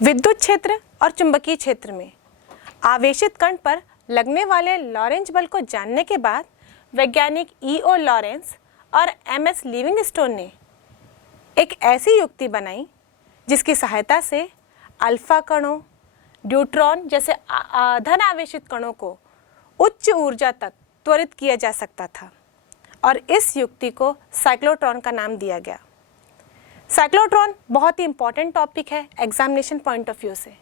विद्युत क्षेत्र और चुंबकीय क्षेत्र में आवेशित कण पर लगने वाले लॉरेंज बल को जानने के बाद वैज्ञानिक E.O. लॉरेंस और M.S. लिविंगस्टोन ने एक ऐसी युक्ति बनाई जिसकी सहायता से अल्फा कणों, न्यूट्रॉन जैसे धन आवेशित कणों को उच्च ऊर्जा तक त्वरित किया जा सकता था और इस युक्ति को साइक्लोट्रॉन का नाम दिया गया। साइक्लोट्रॉन बहुत ही इंपॉर्टेंट टॉपिक है एग्जामिनेशन पॉइंट ऑफ व्यू से।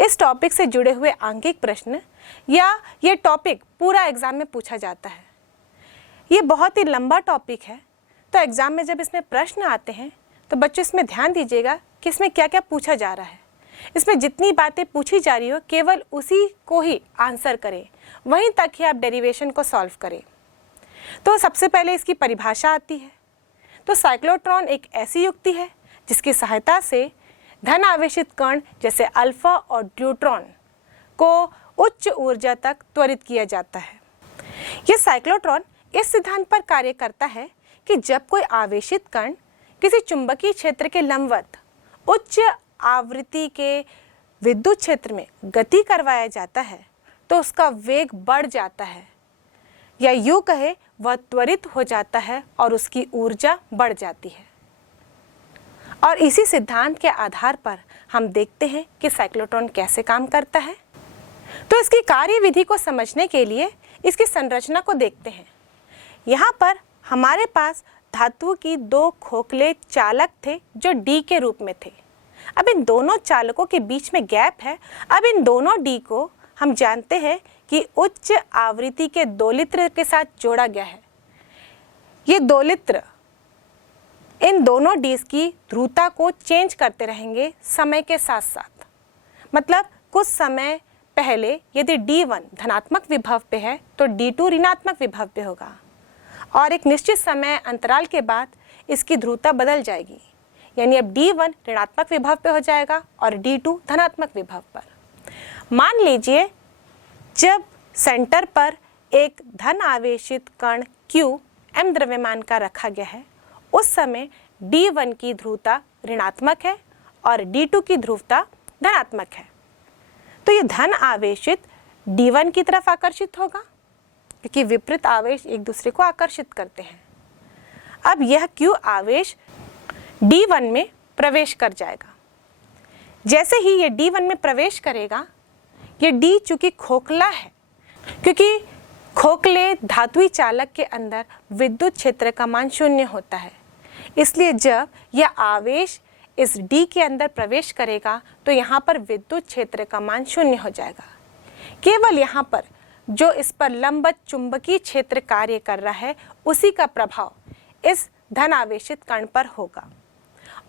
इस टॉपिक से जुड़े हुए आंकिक प्रश्न या ये टॉपिक पूरा एग्जाम में पूछा जाता है। ये बहुत ही लंबा टॉपिक है, तो एग्जाम में जब इसमें प्रश्न आते हैं तो बच्चों इसमें ध्यान दीजिएगा कि इसमें क्या क्या पूछा जा रहा है। इसमें जितनी बातें पूछी जा रही हो केवल उसी को ही आंसर करें, वहीं तक ही आप डेरिवेशन को सॉल्व करें। तो सबसे पहले इसकी परिभाषा आती है। तो साइक्लोट्रॉन एक ऐसी युक्ति है जिसकी सहायता से धन आवेशित कण जैसे अल्फा और न्यूट्रॉन को उच्च ऊर्जा तक त्वरित किया जाता है। यह साइक्लोट्रॉन इस सिद्धांत पर कार्य करता है कि जब कोई आवेशित कण किसी चुंबकीय क्षेत्र के लंबवत उच्च आवृत्ति के विद्युत क्षेत्र में गति करवाया जाता है तो उसका वेग बढ़ जाता है, या यूं कहे वह त्वरित हो जाता है और उसकी ऊर्जा बढ़ जाती है। और इसी सिद्धांत के आधार पर हम देखते हैं कि साइक्लोट्रॉन कैसे काम करता है। तो इसकी कार्यविधि को समझने के लिए इसकी संरचना को देखते हैं। यहाँ पर हमारे पास धातु की दो खोखले चालक थे जो डी के रूप में थे। अब इन दोनों चालकों के बीच में गैप है। अब इन दोनों डी को हम जानते हैं कि उच्च आवृत्ति के दोलित्र के साथ जोड़ा गया है। ये दोलित्र इन दोनों डीज की ध्रुवता को चेंज करते रहेंगे समय के साथ साथ। मतलब कुछ समय पहले यदि D1 धनात्मक विभव पे है तो D2 ऋणात्मक विभव पे होगा, और एक निश्चित समय अंतराल के बाद इसकी ध्रुवता बदल जाएगी। यानी अब D1 ऋणात्मक विभव पे हो जाएगा और D2 धनात्मक विभव पर। मान लीजिए जब सेंटर पर एक धन आवेशित कण Q m द्रव्यमान का रखा गया है, उस समय D1 की ध्रुवता ऋणात्मक है और D2 की ध्रुवता धनात्मक है। तो ये धन आवेशित D1 की तरफ आकर्षित होगा क्योंकि विपरीत आवेश एक दूसरे को आकर्षित करते हैं। अब यह Q आवेश D1 में प्रवेश कर जाएगा। जैसे ही ये D1 में प्रवेश करेगा, ये D चूंकि खोखला है, क्योंकि खोखले धात्विक चालक के अंदर विद्युत क्षेत्र का मान 0 होता है, इसलिए जब यह आवेश इस D के अंदर प्रवेश करेगा तो यहाँ पर विद्युत क्षेत्र का मान 0 हो जाएगा। केवल यहाँ पर जो इस पर लंबवत चुंबकीय क्षेत्र कार्य कर रहा है उसी का प्रभाव इस धन आवेशित कण पर होगा,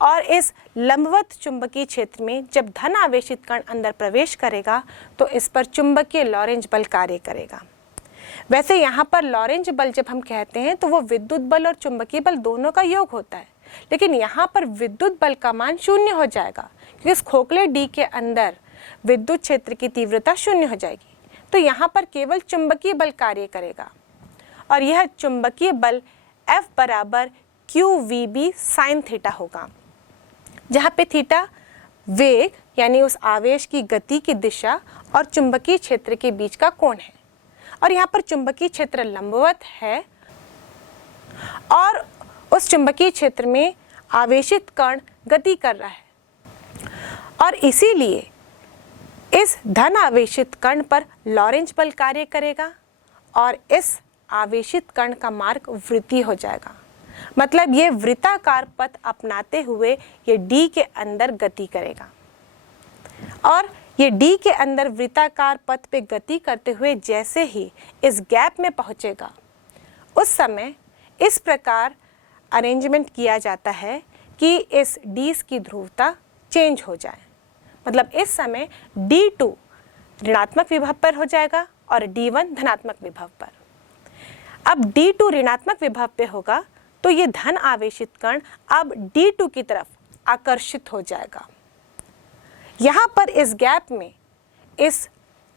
और इस लंबवत चुंबकीय क्षेत्र में जब धन आवेशित कण अंदर प्रवेश करेगा तो इस पर चुंबकीय लॉरेंज बल कार्य करेगा। वैसे यहाँ पर लॉरेंज बल जब हम कहते हैं तो वो विद्युत बल और चुंबकीय बल दोनों का योग होता है, लेकिन यहाँ पर विद्युत बल का मान 0 हो जाएगा क्योंकि इस खोखले D के अंदर विद्युत क्षेत्र की तीव्रता 0 हो जाएगी। तो यहाँ पर केवल चुंबकीय बल कार्य करेगा, और यह चुंबकीय बल F बराबर QVB sin थीटा होगा, जहाँ पे थीटा वेग यानी उस आवेश की गति की दिशा और चुंबकीय क्षेत्र के बीच का कोण है। और यहाँ पर चुंबकीय क्षेत्र लंबवत है और उस चुंबकीय क्षेत्र में आवेशित कण गति कर रहा है, और इसीलिए इस धन आवेशित कण पर लॉरेंज बल कार्य करेगा और इस आवेशित कण का मार्ग वृत्तीय हो जाएगा। मतलब ये वृत्ताकार पथ अपनाते हुए ये D के अंदर गति करेगा, और ये D के अंदर वृत्ताकार पथ पे गति करते हुए जैसे ही इस गैप में पहुंचेगा, उस समय इस प्रकार अरेंजमेंट किया जाता है कि इस D की ध्रुवता चेंज हो जाए। मतलब इस समय D2 ऋणात्मक विभव पर हो जाएगा और D1 धनात्मक विभव पर। अब D2 ऋणात्मक विभव पे होगा तो ये धन आवेशित कण अब D2 की तरफ आकर्षित हो जाएगा। यहाँ पर इस गैप में इस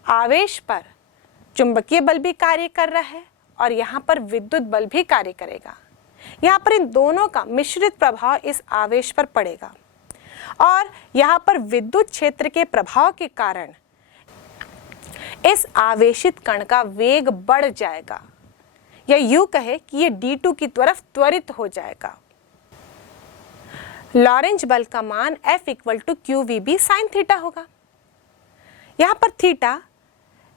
आवेश पर चुंबकीय बल भी कार्य कर रहा है और यहाँ पर विद्युत बल भी कार्य करेगा। यहाँ पर इन दोनों का मिश्रित प्रभाव इस आवेश पर पड़ेगा। और यहाँ पर विद्युत क्षेत्र के प्रभाव के कारण इस आवेशित कण का वेग बढ़ जाएगा, या यूं कहे कि ये D2 की तरफ त्वरित हो जाएगा। लॉरेंज बल का मान F = QVB sin थीटा होगा। यहाँ पर थीटा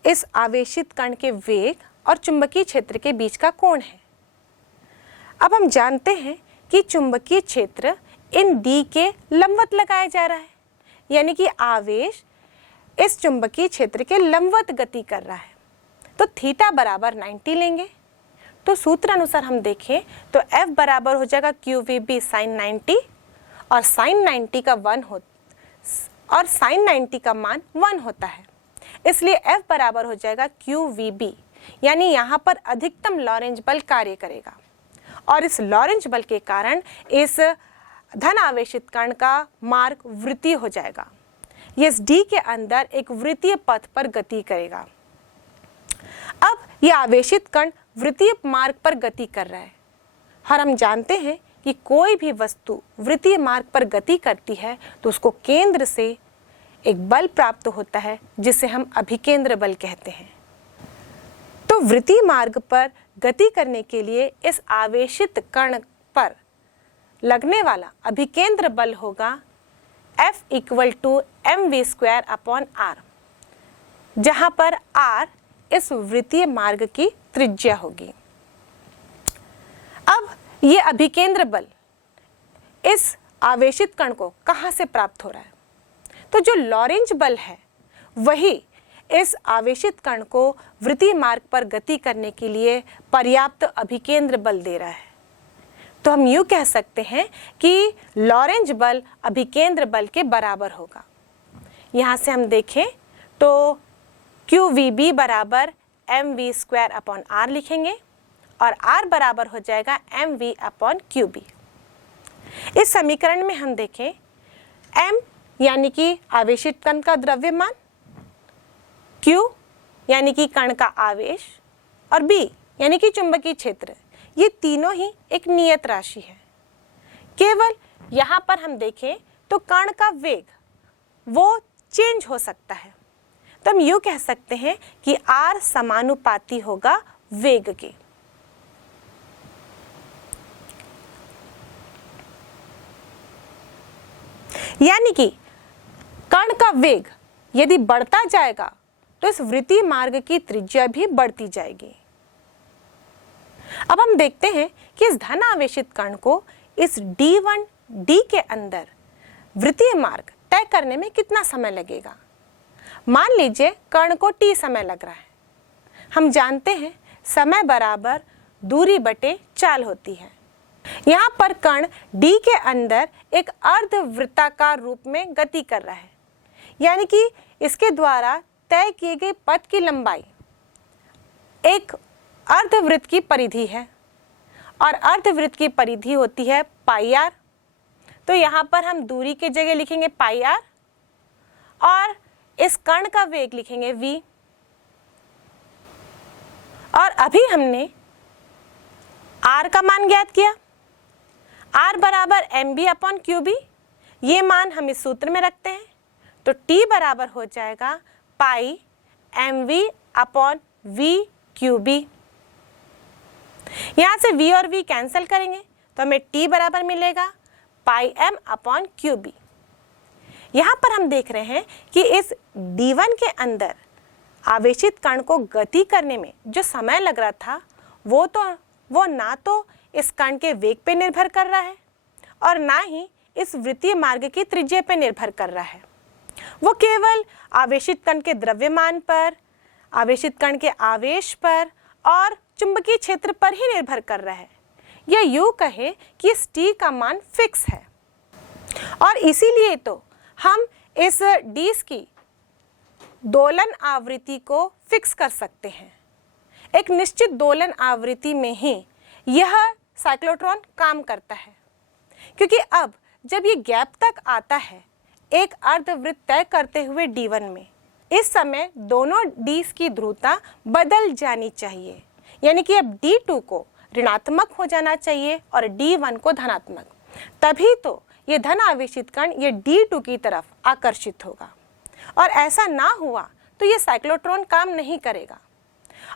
इस आवेशित कण के वेग और चुंबकीय क्षेत्र के बीच का कोण है। अब हम जानते हैं कि चुंबकीय क्षेत्र इन D के लंबवत लगाया जा रहा है, यानी कि आवेश इस चुंबकीय क्षेत्र के लंबवत गति कर रहा है। तो थीटा बराबर 90 लेंगे। तो सूत्र अनुसार हम देखें तो F बराबर हो जाएगा QVB sin 90 और sin 90 का 1 और sin 90 का मान 1 होता है, इसलिए F बराबर हो जाएगा QVB, यानी यहाँ पर अधिकतम लॉरेंज बल कार्य करेगा और इस लॉरेंज बल के कारण इस धन आवेशित कण का मार्ग वृत्तीय हो जाएगा। ये इस D के अंदर एक वृत्तीय पथ पर गति करेगा। अब यह आवेशित कण वृत्तीय मार्ग पर गति कर रहा है और हम जानते हैं कि कोई भी वस्तु वृत्तीय मार्ग पर गति करती है तो उसको केंद्र से एक बल प्राप्त होता है जिसे हम अभिकेंद्र बल कहते हैं। तो वृत्तीय मार्ग पर गति करने के लिए इस आवेशित कण पर लगने वाला अभिकेंद्र बल होगा F = mv²/r, जहां पर r इस वृत्तीय मार्ग की त्रिज्या होगी। अब ये अभिकेंद्र बल इस आवेशित कण को कहां से प्राप्त हो रहा है? तो जो लॉरेंज बल है वही इस आवेशित कण को वृत्तीय मार्ग पर गति करने के लिए पर्याप्त अभिकेंद्र बल दे रहा है। तो हम यूं कह सकते हैं कि लॉरेंज बल अभिकेंद्र बल के बराबर होगा। यहाँ से हम देखें तो QVB बराबर mv²/r लिखेंगे और r बराबर हो जाएगा mv/QB। इस समीकरण में हम देखें m यानी कि आवेशित कण का द्रव्यमान, Q यानी कि कण का आवेश और B यानी कि चुंबकीय क्षेत्र, ये तीनों ही एक नियत राशि है। केवल यहाँ पर हम देखें तो कण का वेग वो चेंज हो सकता है। तो हम यूं कह सकते हैं कि r समानुपाती होगा वेग के। यानी कि कण का वेग यदि बढ़ता जाएगा तो इस वृत्तीय मार्ग की त्रिज्या भी बढ़ती जाएगी। अब हम देखते हैं कि इस धन आवेशित कण को इस D1D के अंदर वृत्तीय मार्ग तय करने में कितना समय लगेगा। मान लीजिए कण को t समय लग रहा है। हम जानते हैं समय बराबर दूरी बटे चाल होती है। यहाँ पर कण D के अंदर एक अर्धवृत्ताकार रूप में गति कर रहा है, यानी कि इसके द्वारा तय किए गए पथ की लंबाई एक अर्धवृत्त की परिधि है और अर्धवृत्त की परिधि होती है πr। तो यहाँ पर हम दूरी के जगह लिखेंगे πr और इस कण का वेग लिखेंगे v। और अभी हमने r का मान ज्ञात किया, r बराबर mv/QB। ये मान हम इस सूत्र में रखते हैं तो t बराबर हो जाएगा पाई mv/VQB। यहाँ से v और v कैंसिल करेंगे तो हमें t बराबर मिलेगा पाई m/QB। यहाँ पर हम देख रहे हैं कि इस D1 के अंदर आवेशित कण को गति करने में जो समय लग रहा था वो ना तो इस कण के वेग पे निर्भर कर रहा है और ना ही इस वृत्तीय मार्ग की त्रिज्या पे निर्भर कर रहा है। वो केवल आवेशित कण के द्रव्यमान पर, आवेशित कण के आवेश पर और चुंबकीय क्षेत्र पर ही निर्भर कर रहा है। या यूं कहे कि इस t का मान फिक्स है और इसीलिए तो हम इस d की दोलन आवृत्ति को फिक्स कर सकते हैं। एक निश्चित दोलन आवृत्ति में ही यह साइक्लोट्रॉन काम करता है, क्योंकि अब जब ये गैप तक आता है एक अर्धवृत्त तय करते हुए D1 में, इस समय दोनों D's की ध्रुवता बदल जानी चाहिए, यानी कि अब D2 को ऋणात्मक हो जाना चाहिए और D1 को धनात्मक। तभी तो ये धन आवेशित कण ये D2 की तरफ आकर्षित होगा, और ऐसा ना हुआ तो ये साइक्लोट्रॉन काम नहीं करेगा।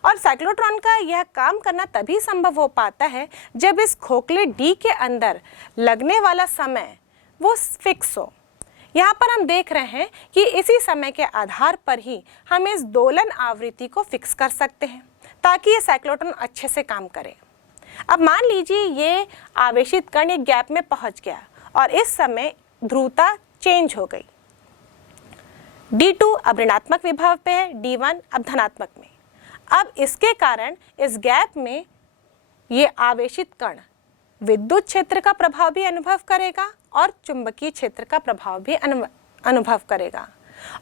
और साइक्लोट्रॉन का यह काम करना तभी संभव हो पाता है जब इस खोखले D के अंदर लगने वाला समय वो फिक्स हो। यहाँ पर हम देख रहे हैं कि इसी समय के आधार पर ही हम इस दोलन आवृत्ति को फिक्स कर सकते हैं ताकि ये साइक्लोट्रॉन अच्छे से काम करे। अब मान लीजिए ये आवेशित कण एक गैप में पहुंच गया और इस समय ध्रुवता चेंज हो गई। D2 अब ऋणात्मक विभव पे है, D1 अब धनात्मक में। अब इसके कारण इस गैप में ये आवेशित कण विद्युत क्षेत्र का प्रभाव भी अनुभव करेगा और चुंबकीय क्षेत्र का प्रभाव भी अनुभव करेगा,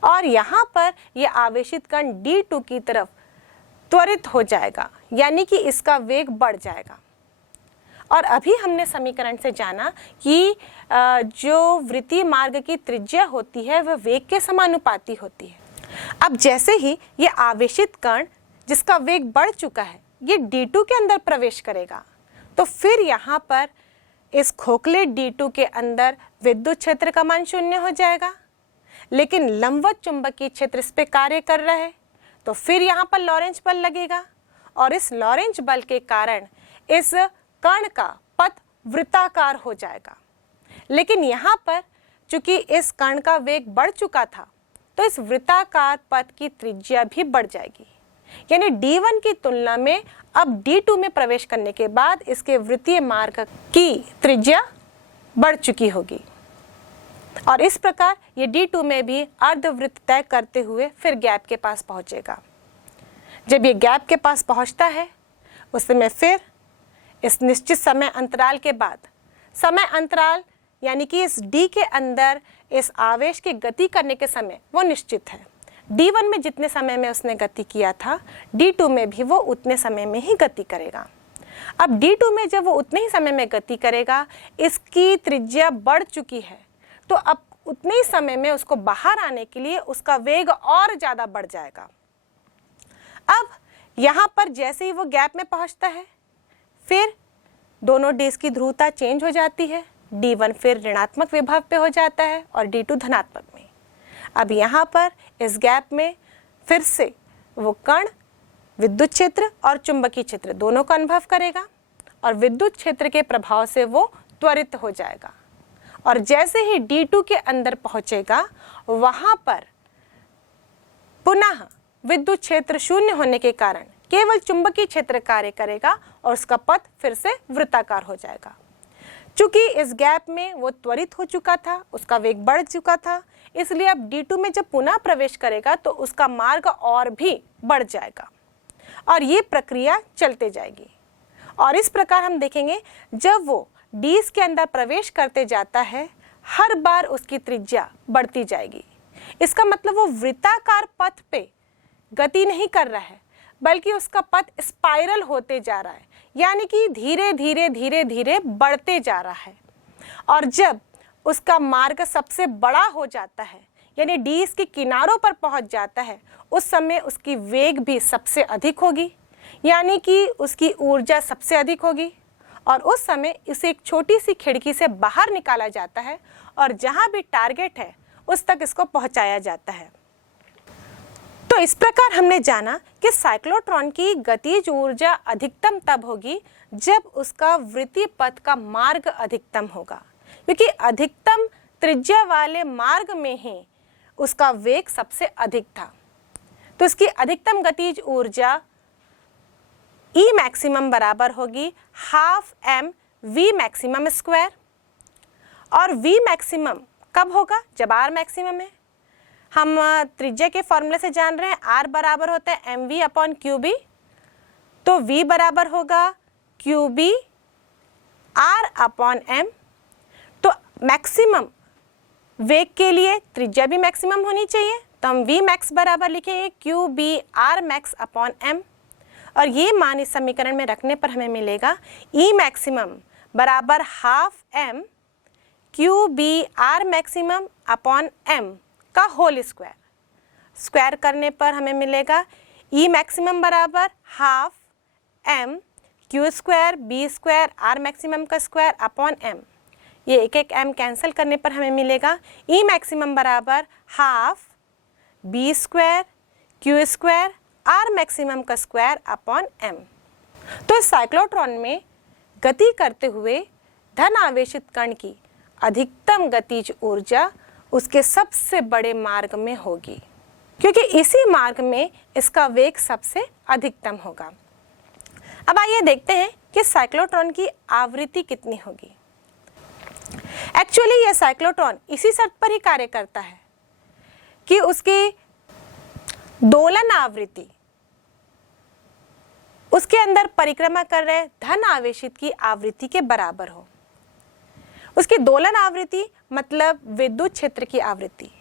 और यहाँ पर यह आवेशित कण D2 की तरफ त्वरित हो जाएगा, यानी कि इसका वेग बढ़ जाएगा। और अभी हमने समीकरण से जाना कि जो वृत्तीय मार्ग की त्रिज्या होती है वह वेग के समानुपाती होती है। अब जैसे ही ये आवेशित कण जिसका वेग बढ़ चुका है ये D2 के अंदर प्रवेश करेगा, तो फिर यहाँ पर इस खोखले D2 के अंदर विद्युत क्षेत्र का मान 0 हो जाएगा, लेकिन लंबवत चुंबकीय क्षेत्र इस पे कार्य कर रहा है, तो फिर यहाँ पर लॉरेंज बल लगेगा, और इस लॉरेंज बल के कारण इस कण का पथ वृत्ताकार हो जाएगा। लेकिन यहाँ पर चूंकि इस कण का वेग बढ़ चुका था तो इस वृत्ताकार पथ की त्रिज्या भी बढ़ जाएगी, यानी D1 की तुलना में अब D2 में प्रवेश करने के बाद इसके वृत्तीय मार्ग की त्रिज्या बढ़ चुकी होगी, और इस प्रकार ये D2 में भी अर्धवृत्त तय करते हुए फिर गैप के पास पहुंचेगा। जब ये गैप के पास पहुंचता है उस समय फिर इस निश्चित समय अंतराल के बाद, समय अंतराल यानी कि इस D के अंदर इस आवेश की गति करने के समय वो निश्चित है। D1 में जितने समय में उसने गति किया था D2 में भी वो उतने समय में ही गति करेगा। अब D2 में जब वो उतने ही समय में गति करेगा, इसकी त्रिज्या बढ़ चुकी है, तो अब उतने ही समय में उसको बाहर आने के लिए उसका वेग और ज़्यादा बढ़ जाएगा। अब यहाँ पर जैसे ही वो गैप में पहुँचता है फिर दोनों डिस्क की ध्रुवता चेंज हो जाती है, D1 फिर ऋणात्मक विभव पे हो जाता है और D2 धनात्मक में। अब यहाँ पर इस गैप में फिर से वो कण विद्युत क्षेत्र और चुंबकीय क्षेत्र दोनों का अनुभव करेगा, और विद्युत क्षेत्र के प्रभाव से वो त्वरित हो जाएगा, और जैसे ही D2 के अंदर पहुँचेगा वहाँ पर पुनः विद्युत क्षेत्र शून्य होने के कारण केवल चुंबकीय क्षेत्र कार्य करेगा और उसका पथ फिर से वृत्ताकार हो जाएगा। चूंकि इस गैप में वो त्वरित हो चुका था, उसका वेग बढ़ चुका था, इसलिए अब D2 में जब पुनः प्रवेश करेगा तो उसका मार्ग और भी बढ़ जाएगा, और ये प्रक्रिया चलते जाएगी। और इस प्रकार हम देखेंगे जब वो डीस के अंदर प्रवेश करते जाता है हर बार उसकी त्रिज्या बढ़ती जाएगी। इसका मतलब वो वृत्ताकार पथ पे गति नहीं कर रहा है, बल्कि उसका पथ स्पाइरल होते जा रहा है, यानी कि धीरे धीरे धीरे धीरे बढ़ते जा रहा है। और जब उसका मार्ग सबसे बड़ा हो जाता है, यानी डीस के किनारों पर पहुंच जाता है, उस समय उसकी वेग भी सबसे अधिक होगी, यानी कि उसकी ऊर्जा सबसे अधिक होगी, और उस समय इसे एक छोटी सी खिड़की से बाहर निकाला जाता है और जहां भी टारगेट है उस तक इसको पहुंचाया जाता है। तो इस प्रकार हमने जाना कि साइक्लोट्रॉन की गतिज ऊर्जा अधिकतम तब होगी जब उसका वृत्तीय पथ का मार्ग अधिकतम होगा, क्योंकि अधिकतम त्रिज्या वाले मार्ग में ही उसका वेग सबसे अधिक था। तो इसकी अधिकतम गतिज ऊर्जा E मैक्सिमम बराबर होगी half m v maximum square, और v मैक्सिमम कब होगा? जब r मैक्सिमम है। हम त्रिज्या के फॉर्मूले से जान रहे हैं r बराबर होता है mv अपॉन qb, तो v बराबर होगा qb r अपॉन m। तो मैक्सिमम वेग के लिए त्रिज्या भी मैक्सिमम होनी चाहिए, तो हम v मैक्स बराबर लिखेंगे qb r max upon m, और ये मान इस समीकरण में रखने पर हमें मिलेगा E मैक्सिमम बराबर half m qb r maximum upon m का होल स्क्वायर। स्क्वायर करने पर हमें मिलेगा E मैक्सिमम बराबर half m q square b square r maximum का स्क्वायर अपॉन m, ये एक एक m कैंसिल करने पर हमें मिलेगा E मैक्सिमम बराबर half b square q square r maximum का स्क्वायर अपॉन m। तो इस साइक्लोट्रॉन में गति करते हुए धन आवेशित कण की अधिकतम गतिज ऊर्जा उसके सबसे बड़े मार्ग में होगी, क्योंकि इसी मार्ग में इसका वेग सबसे अधिकतम होगा। अब आइए देखते हैं कि साइक्लोट्रॉन की आवृत्ति कितनी होगी। एक्चुअली यह साइक्लोट्रॉन इसी शर्त पर ही कार्य करता है कि उसकी दोलन आवृत्ति उसके अंदर परिक्रमा कर रहे धन आवेशित की आवृत्ति के बराबर हो। उसकी दोलन आवृत्ति मतलब विद्युत क्षेत्र की आवृत्ति।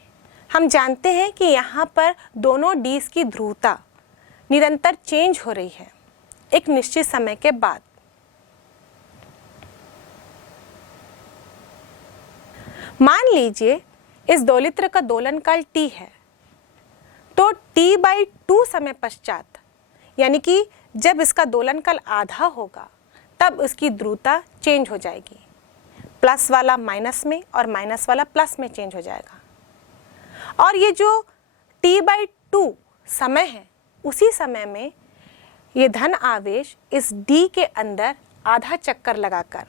हम जानते हैं कि यहाँ पर दोनों डीज की ध्रुवता निरंतर चेंज हो रही है एक निश्चित समय के बाद। मान लीजिए इस दोलित्र का दोलन काल t है, तो t/2 समय पश्चात यानी कि जब इसका दोलन काल आधा होगा तब उसकी ध्रुवता चेंज हो जाएगी, प्लस वाला माइनस में और माइनस वाला प्लस में चेंज हो जाएगा। और ये जो t/2 समय है उसी समय में ये धन आवेश इस d के अंदर आधा चक्कर लगाकर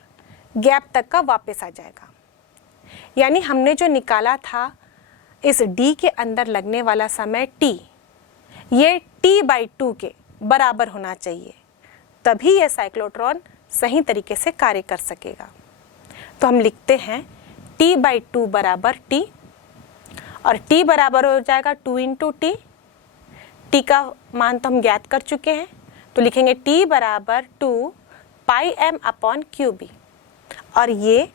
गैप तक का वापस आ जाएगा। यानी हमने जो निकाला था इस d के अंदर लगने वाला समय t, ये t/2 के बराबर होना चाहिए, तभी यह साइक्लोट्रॉन सही तरीके से कार्य कर सकेगा। तो हम लिखते हैं t/2 बराबर t, और t बराबर हो जाएगा 2 × t। t का मान तो हम ज्ञात कर चुके हैं, तो लिखेंगे t बराबर 2 πm/qb, और ये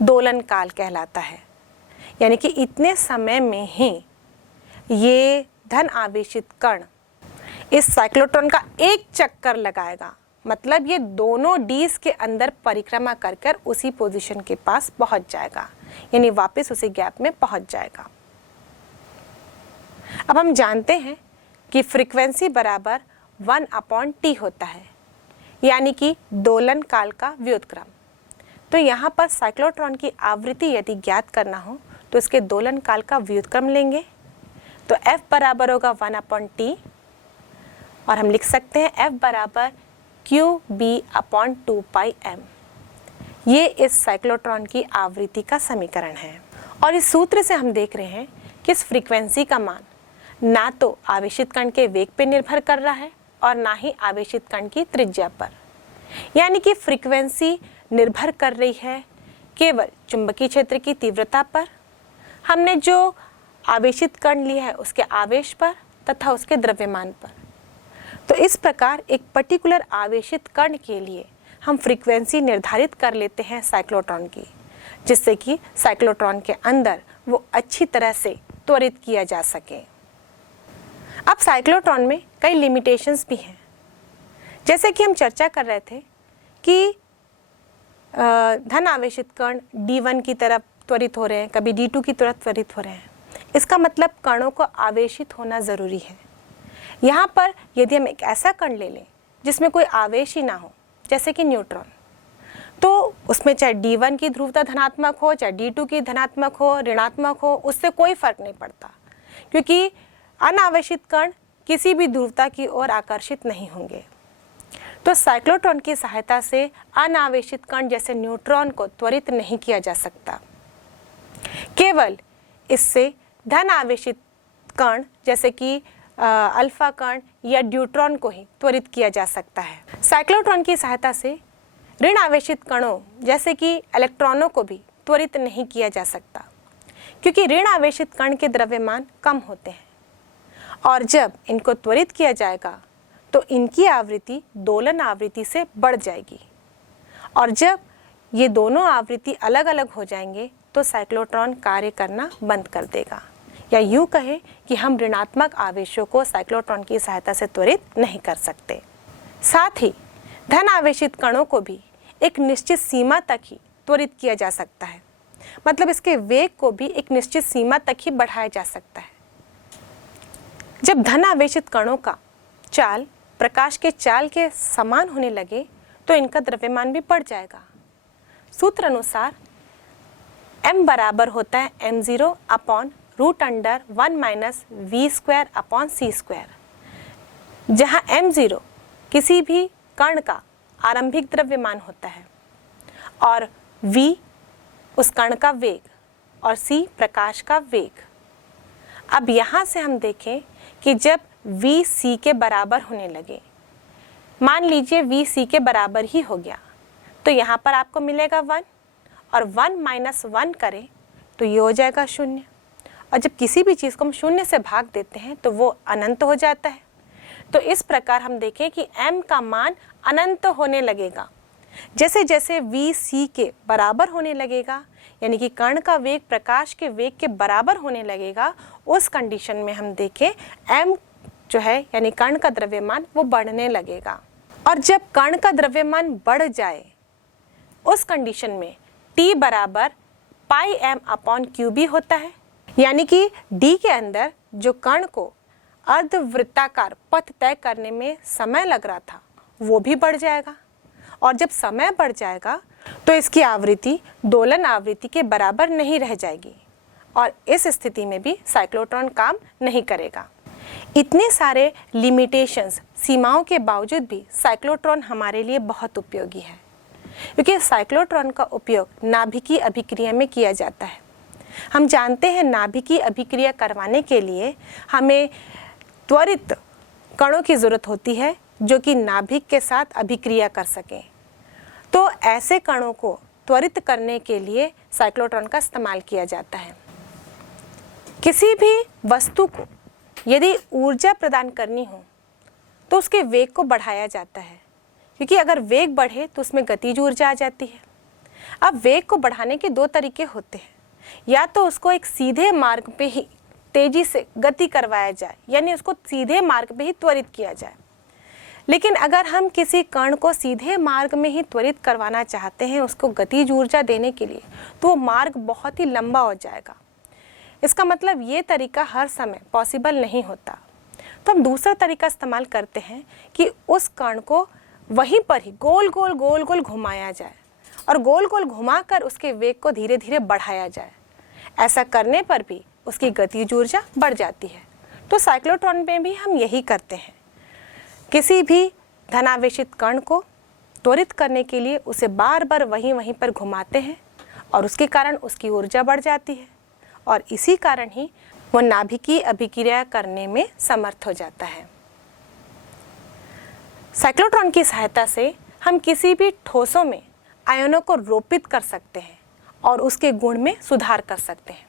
दोलन काल कहलाता है। यानी कि इतने समय में ही ये धन आवेशित कण इस साइक्लोट्रॉन का एक चक्कर लगाएगा, मतलब ये दोनों डीज के अंदर परिक्रमा कर कर उसी पोजीशन के पास पहुंच जाएगा, यानी वापस उसी गैप में पहुंच जाएगा। अब हम जानते हैं कि फ्रीक्वेंसी बराबर 1/t होता है, यानी कि दोलन काल का व्युत्क्रम। तो यहाँ पर साइक्लोट्रॉन की आवृत्ति यदि ज्ञात करना हो तो इसके दोलन काल का व्युत्क्रम लेंगे, तो f बराबर होगा 1/t, और हम लिख सकते हैं f बराबर qb/2πm। ये इस साइक्लोट्रॉन की आवृत्ति का समीकरण है। और इस सूत्र से हम देख रहे हैं कि इस फ्रीक्वेंसी का मान ना तो आवेशित कण के वेग पर निर्भर कर रहा है और ना ही आवेशित कण की त्रिज्या पर, यानी कि फ्रीक्वेंसी निर्भर कर रही है केवल चुंबकीय क्षेत्र की तीव्रता पर, हमने जो आवेशित कण लिया है उसके आवेश पर तथा उसके द्रव्यमान पर। तो इस प्रकार एक पर्टिकुलर आवेशित कण के लिए हम फ्रीक्वेंसी निर्धारित कर लेते हैं साइक्लोट्रॉन की, जिससे कि साइक्लोट्रॉन के अंदर वो अच्छी तरह से त्वरित किया जा सके। अब साइक्लोट्रॉन में कई लिमिटेशंस भी हैं, जैसे कि हम चर्चा कर रहे थे कि धन आवेशित कण D1 की तरफ त्वरित हो रहे हैं, कभी D2 की तरफ त्वरित हो रहे हैं। इसका मतलब कणों को आवेशित होना ज़रूरी है। यहाँ पर यदि हम एक ऐसा कण ले लें जिसमें कोई आवेश ही ना हो, जैसे कि न्यूट्रॉन, तो उसमें चाहे D1 की ध्रुवता धनात्मक हो, चाहे D2 की धनात्मक हो, ऋणात्मक हो, उससे कोई फर्क नहीं पड़ता, क्योंकि अनावेशित कण किसी भी ध्रुवता की ओर आकर्षित नहीं होंगे। तो साइक्लोट्रॉन की सहायता से अनावेशित कण जैसे न्यूट्रॉन को त्वरित नहीं किया जा सकता, केवल इससे धन आवेशित कण जैसे कि अल्फा कण या ड्यूट्रॉन को ही त्वरित किया जा सकता है। साइक्लोट्रॉन की सहायता से ऋण आवेशित कणों जैसे कि इलेक्ट्रॉनों को भी त्वरित नहीं किया जा सकता, क्योंकि ऋण आवेशित कण के द्रव्यमान कम होते हैं, और जब इनको त्वरित किया जाएगा तो इनकी आवृत्ति दोलन आवृत्ति से बढ़ जाएगी, और जब ये दोनों आवृत्ति अलग अलग हो जाएंगे तो साइक्लोट्रॉन कार्य करना बंद कर देगा, या यूँ कहें कि हम ऋणात्मक आवेशों को साइक्लोट्रॉन की सहायता से त्वरित नहीं कर सकते। साथ ही धन आवेशित कणों को भी एक निश्चित सीमा तक ही त्वरित किया जा सकता है, मतलब इसके वेग को भी एक निश्चित सीमा तक ही बढ़ाया जा सकता है। जब धन आवेशित कणों का चाल प्रकाश के चाल के समान होने लगे तो इनका द्रव्यमान भी बढ़ जाएगा। सूत्र अनुसार m बराबर होता है m0 upon root under 1 minus v square upon c square, जहाँ m0 किसी भी कण का आरंभिक द्रव्यमान होता है और v उस कण का वेग और c प्रकाश का वेग। अब यहाँ से हम देखें कि जब v c के बराबर होने लगे, मान लीजिए v c के बराबर ही हो गया, तो यहाँ पर आपको मिलेगा 1 और 1 माइनस 1 करें तो ये हो जाएगा 0। और जब किसी भी चीज़ को हम 0 से भाग देते हैं तो वो अनंत हो जाता है। तो इस प्रकार हम देखें कि m का मान अनंत होने लगेगा। जैसे जैसे v c के बराबर होने लगेगा, यानी कि कण का वेग प्रकाश के वेग के बराबर होने लगेगा, उस कंडीशन में हम देखें m जो है यानी कण का द्रव्यमान वो बढ़ने लगेगा। और जब कण का द्रव्यमान बढ़ जाए उस कंडीशन में t बराबर पाई m अपॉन क्यू बी होता है, यानी कि d के अंदर जो कण को अर्धवृत्ताकार पथ तय करने में समय लग रहा था वो भी बढ़ जाएगा। और जब समय बढ़ जाएगा तो इसकी आवृत्ति दोलन आवृत्ति के बराबर नहीं रह जाएगी और इस स्थिति में भी साइक्लोट्रॉन काम नहीं करेगा। इतने सारे लिमिटेशंस, सीमाओं के बावजूद भी साइक्लोट्रॉन हमारे लिए बहुत उपयोगी है, क्योंकि साइक्लोट्रॉन का उपयोग नाभिकीय अभिक्रिया में किया जाता है। हम जानते हैं नाभिकीय अभिक्रिया करवाने के लिए हमें त्वरित कणों की ज़रूरत होती है जो कि नाभिक के साथ अभिक्रिया कर सकें। तो ऐसे कणों को त्वरित करने के लिए साइक्लोट्रॉन का इस्तेमाल किया जाता है। किसी भी वस्तु को यदि ऊर्जा प्रदान करनी हो तो उसके वेग को बढ़ाया जाता है, क्योंकि अगर वेग बढ़े तो उसमें गतिज ऊर्जा आ जाती है। अब वेग को बढ़ाने के दो तरीके होते हैं, या तो उसको एक सीधे मार्ग पे ही तेजी से गति करवाया जाए, यानी उसको सीधे मार्ग पे ही त्वरित किया जाए। लेकिन अगर हम किसी कण को सीधे मार्ग में ही त्वरित करवाना चाहते हैं उसको गतिज ऊर्जा देने के लिए, तो वो मार्ग बहुत ही लंबा हो जाएगा। इसका मतलब ये तरीका हर समय पॉसिबल नहीं होता। तो हम दूसरा तरीका इस्तेमाल करते हैं कि उस कण को वहीं पर ही गोल गोल गोल गोल घुमाया जाए और गोल गोल घुमाकर उसके वेग को धीरे धीरे बढ़ाया जाए। ऐसा करने पर भी उसकी गतिज ऊर्जा बढ़ जाती है। तो साइक्लोट्रॉन में भी हम यही करते हैं। किसी भी धनावेशित कण को त्वरित करने के लिए उसे बार बार वहीं पर घुमाते हैं और उसके कारण उसकी ऊर्जा बढ़ जाती है और इसी कारण ही वो नाभिकीय अभिक्रिया करने में समर्थ हो जाता है। साइक्लोट्रॉन की सहायता से हम किसी भी ठोसों में आयनों को रोपित कर सकते हैं और उसके गुण में सुधार कर सकते हैं।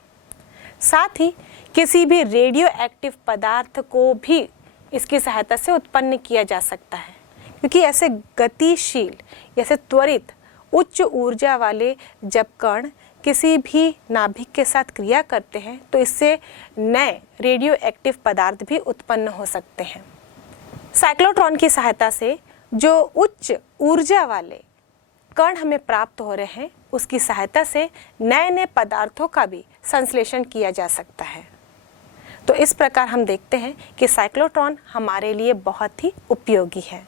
साथ ही किसी भी रेडियो एक्टिव पदार्थ को भी इसकी सहायता से उत्पन्न किया जा सकता है, क्योंकि ऐसे गतिशील, ऐसे त्वरित उच्च ऊर्जा वाले जब कण किसी भी नाभिक के साथ क्रिया करते हैं तो इससे नए रेडियो एक्टिव पदार्थ भी उत्पन्न हो सकते हैं। साइक्लोट्रॉन की सहायता से जो उच्च ऊर्जा वाले कण हमें प्राप्त हो रहे हैं उसकी सहायता से नए नए पदार्थों का भी संश्लेषण किया जा सकता है। तो इस प्रकार हम देखते हैं कि साइक्लोट्रॉन हमारे लिए बहुत ही उपयोगी है।